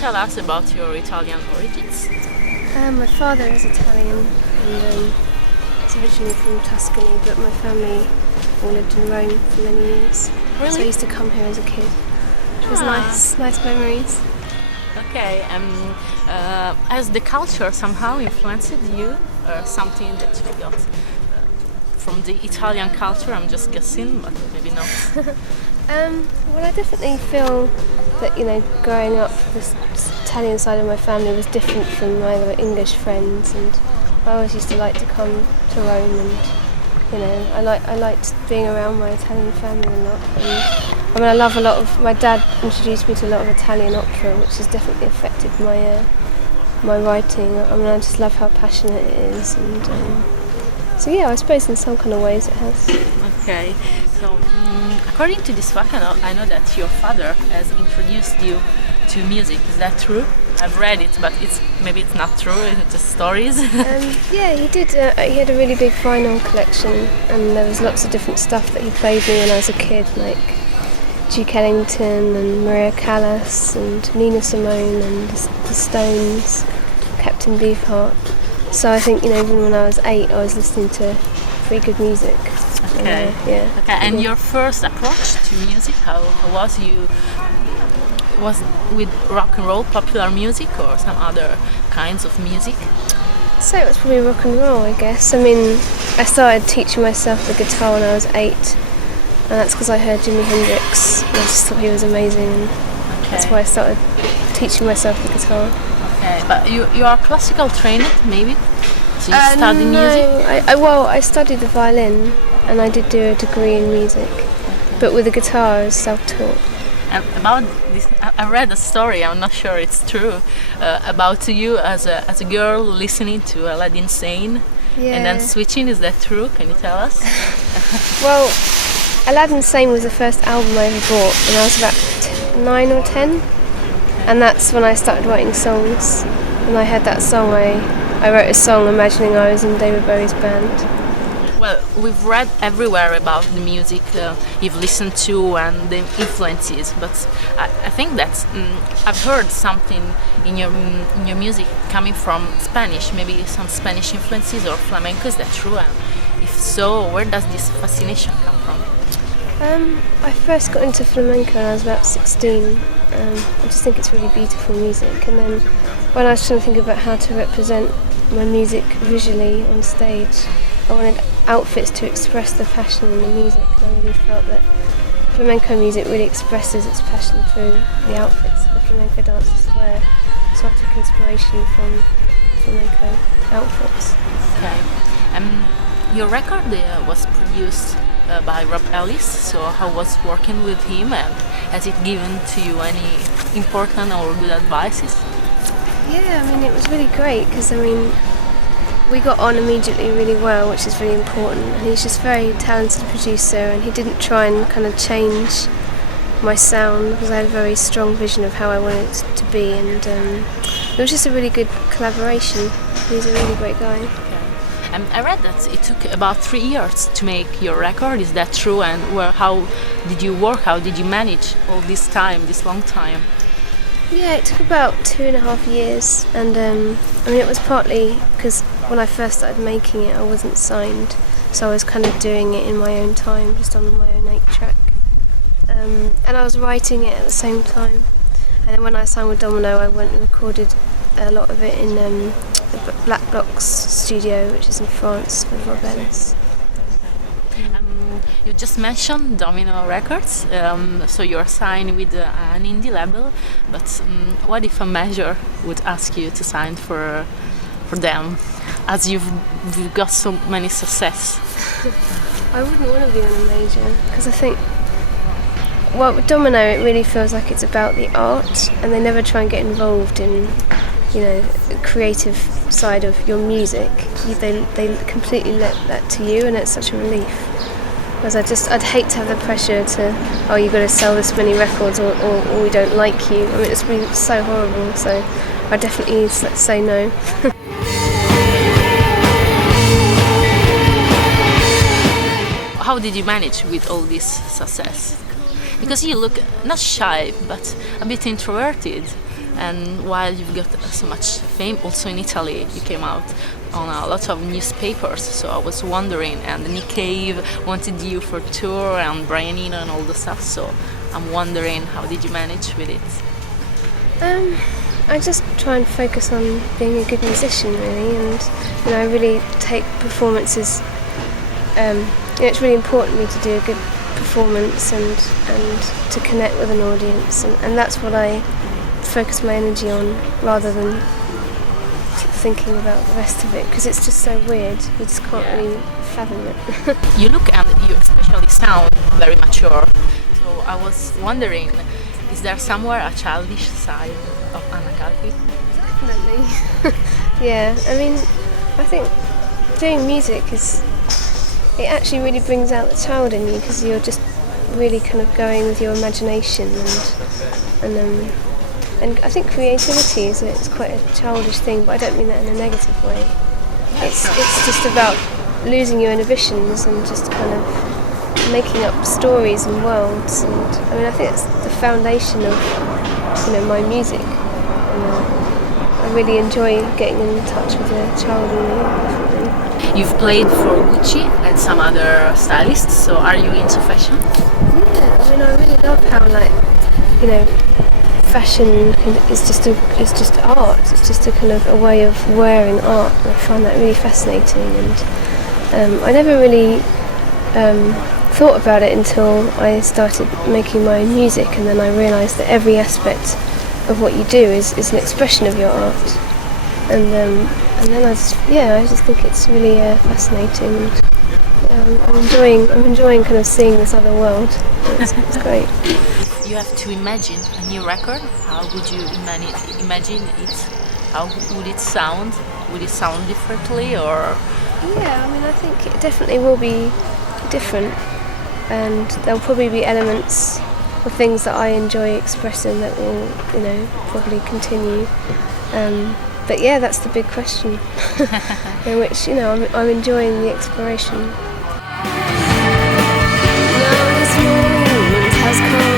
tell us about your Italian origins? My father is Italian and he's originally from Tuscany, but my family all lived in Rome for many years. Really? So I used to come here as a kid. It was nice memories. Okay, has the culture somehow influenced you, or something that you got from the Italian culture? I'm just guessing, but maybe not. Well, I definitely feel that, growing up, this Italian side of my family was different from my other English friends, and I always used to like to come to Rome, and I liked being around my Italian family a lot. And I love a lot of. My dad introduced me to a lot of Italian opera, which has definitely affected my writing. I just love how passionate it is, and so yeah, I suppose in some kind of ways it has. Okay, so according to this fact, I know that your father has introduced you to music. Is that true? I've read it, but maybe it's not true. It's just stories. Yeah, he did. He had a really big vinyl collection, and there was lots of different stuff that he played me when I was a kid, like Duke Ellington and Maria Callas and Nina Simone and the Stones, Captain Beefheart. So I think even when I was 8, I was listening to pretty good music. Okay. Yeah. Okay. And your first approach to music, how was you? Was with rock and roll, popular music, or some other kinds of music? So it was probably rock and roll, I guess. I started teaching myself the guitar when I was 8, and that's because I heard Jimi Hendrix, and I just thought he was amazing, and that's why I started teaching myself the guitar. Okay, but you are classical trained, maybe? So you studied music? No, I studied the violin, and I did do a degree in music, but with the guitar I was self-taught. And about this, I read a story. I'm not sure it's true about you as a girl listening to Aladdin Sane, and then switching. Is that true? Can you tell us? Well, Aladdin Sane was the first album I ever bought when I was about 9 or 10, and that's when I started writing songs. And I had that song. I wrote a song imagining I was in David Bowie's band. Well, we've read everywhere about the music you've listened to and the influences, but I think that I've heard something in your music coming from Spanish, maybe some Spanish influences or flamenco. Is that true? And if so, where does this fascination come from? I first got into flamenco when I was about 16. I just think it's really beautiful music, and then when I was trying to think about how to represent my music visually on stage, I wanted outfits to express the passion in the music, and I really felt that flamenco music really expresses its passion through the outfits that the flamenco dancers wear. So I took inspiration from flamenco outfits. Okay. Your record was produced by Rob Ellis, so how was working with him, and has it given to you any important or good advices? Yeah, it was really great because we got on immediately really well, which is really important, and he's just a very talented producer, and he didn't try and kind of change my sound because I had a very strong vision of how I wanted it to be, and it was just a really good collaboration. He's a really great guy. I read that it took about 3 years to make your record. Is that true? And how did you work? How did you manage all this time, this long time? Yeah, it took about 2.5 years, and it was partly because when I first started making it I wasn't signed, so I was kind of doing it in my own time, just on my own 8-track, and I was writing it at the same time, and then when I signed with Domino I went and recorded a lot of it in the Black Blocks studio, which is in France, with Rob Ellis. You just mentioned Domino Records, so you're signed with an indie label, but what if a major would ask you to sign for them, as you've got so many success? I wouldn't want to be on a major, because I think, with Domino it really feels like it's about the art, and they never try and get involved in the creative side of your music. They completely let that to you, and it's such a relief. Because I'd hate to have the pressure to, you've got to sell this many records or we don't like you. It's really so horrible, so I definitely say no. How did you manage with all this success? Because you look not shy, but a bit introverted. And while you've got so much fame, also in Italy, you came out on a lot of newspapers. So I was wondering, and Nick Cave wanted you for tour, and Brian Eno and all the stuff. So I'm wondering, how did you manage with it? I just try and focus on being a good musician, really, and I really take performances. It's really important to me to do a good performance and to connect with an audience, and that's what I focus my energy on, rather than thinking about the rest of it, because it's just so weird. You just can't really fathom it. You look and you especially sound very mature. So I was wondering, is there somewhere a childish side of Anna Calvi? Definitely. Yeah, I mean, I think doing music it actually really brings out the child in you, because you're just really kind of going with your imagination, and I think creativity is quite a childish thing, but I don't mean that in a negative way. It's just about losing your inhibitions and just kind of making up stories and worlds, and I mean, I think it's the foundation of my music, and I really enjoy getting in touch with the child in me, definitely. You've played for Gucci and some other stylists, so are you into fashion? Yeah, I mean, I really love how, fashion is just art. It's just a kind of a way of wearing art. I find that really fascinating, and I never really thought about it until I started making my own music, and then I realised that every aspect of what you do is an expression of your art, and then I just think it's really fascinating. And, I'm enjoying kind of seeing this other world. It's great. You have to imagine a new record. How would you imagine it? How would it sound? Would it sound differently, or? Yeah, I mean, I think it definitely will be different, and there'll probably be elements of things that I enjoy expressing that will, probably continue. But yeah, that's the big question, in which I'm enjoying the exploration. Now this moment has come.